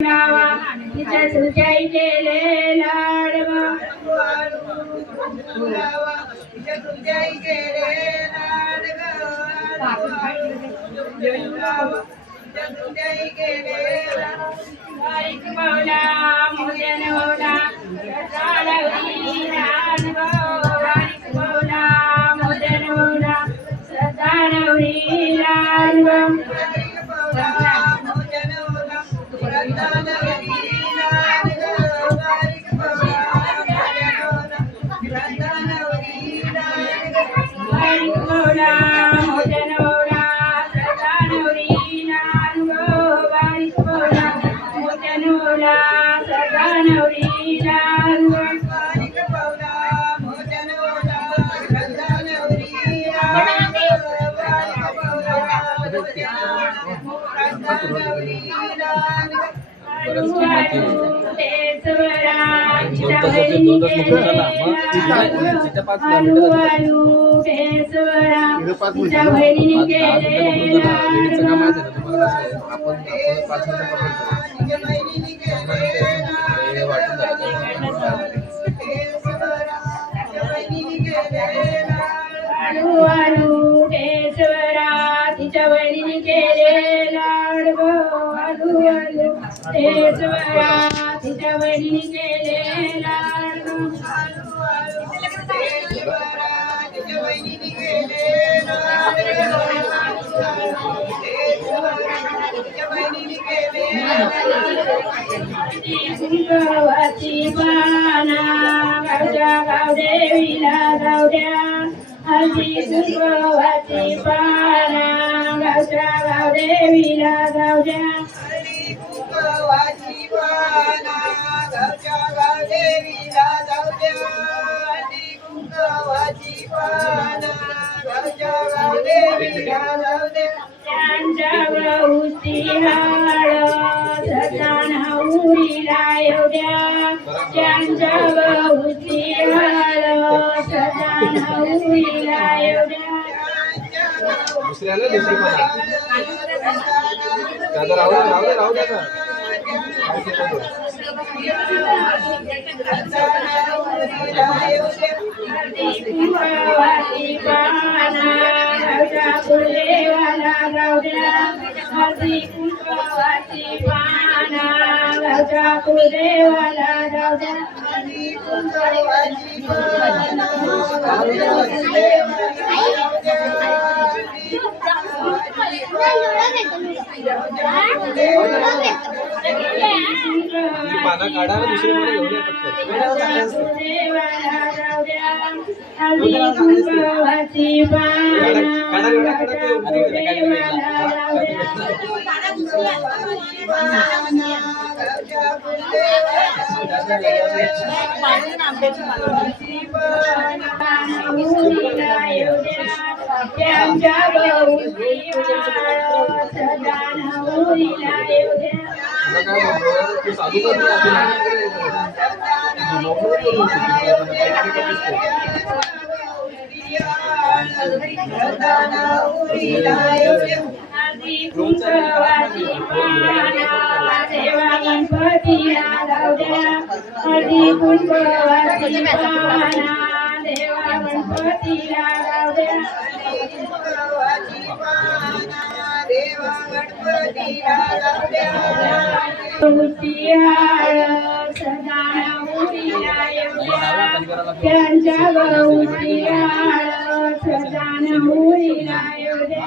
लावा तिच्या तुझ्याई केले लाडवा बारीक मौला मोदन मौला सदानवरी लाडवा बारीक मौला मोदन मौला सदानवरी लाडवा तिच्या वहिनी केले लाडगो तिच्या वहिनी केले लाडगो कुंकवाची पाना गावच्या गावदेवीला गावद्या हळदी कुंकवाची पाना गावच्या गावदेवीला गावद्या कुंकवाची पाना गावच्या गावदेवीला गावद्या कुंकवाची पाना गावच्या गावदेवीला गावद्या त्यांच्या गौती हाळ सताना उरीला येऊद्या त्यांच्या गौती हाळ सताना उरीला येऊद्या दुसऱ्याला दुसरी पण राहू द्या ना कुंकवाची पाना गावच्या कुलदेवाला गावद्या हळदी कुंकवाची पाना गावच्या कुलदेवाला गावद्या कुंकवाची पाना पाना काढा दुसरे मला घेऊन या पटकन कुंकवाची त्यांच्या देवा गणपतीला गावद्या हळदी कुंकवाची पाना देवा गणपतीला गावद्या देवा गणपतीला गावद्या सदाना उरीला येऊद्या त्यांच्या गौरीला सदाना उरीला येऊद्या